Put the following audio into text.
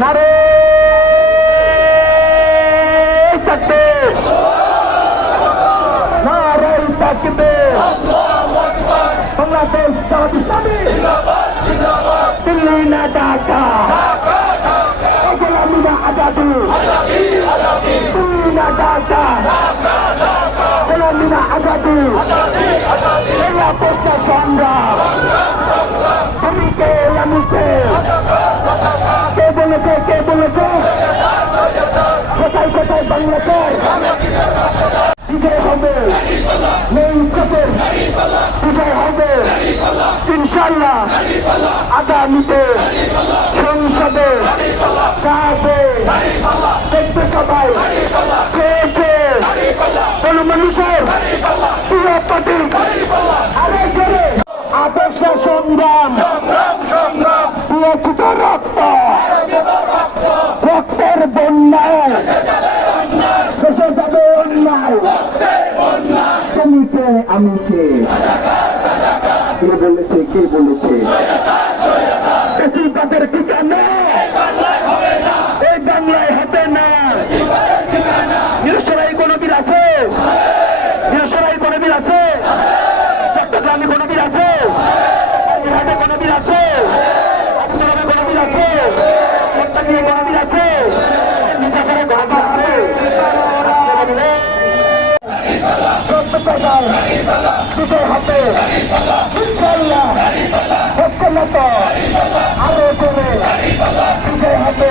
নারে তাকবীর, নারে তাকবীর। বাংলাদেশ জামাত ইসলামী দিল্লি না ঢাকা, গোলামি না আজাদি, দিল্লি না ঢাকা, গোলামি না আজাদি। এই আপোষটা সংগ্রাম, তুমি কে আমি কে? কে বলেছে, কে বলেছে? কোথায় কোথায় বাংলাদেশ বিজয় হবে, নেই উৎসবের বিজয় হবে ইনশাল্লাহ। আগামীতে সংসদে যাবে, দেখবে সবাই চেয়েছে কোন মানুষের প্রিয় পার্টি আরে করে আদর্শ সংগ্রাম দিয়েছি তো রক্ত, রক্তের বন্যায় শেষে যাবে অন্যায়। তুমি কে আমি কে? কে বলেছে, কে বলেছে? তাদের ঠিকানা এই বাংলায় হবে না। নিরসরাই কোনো বিল আছে? নিরসরাই কোনো বিল আছে? চট্টগ্রামে কোনো বিল আছে? হাটে কোনো বিল আছে? আপনারা কোনো বিল আছে? নিয়ে কোনো বিল আছে? নির্বাচনে ঘাটা আছে? বিজয় হবে ইনশাল্লাহ, হচ্ছে না তো আরো জোরে বিজয় হবে।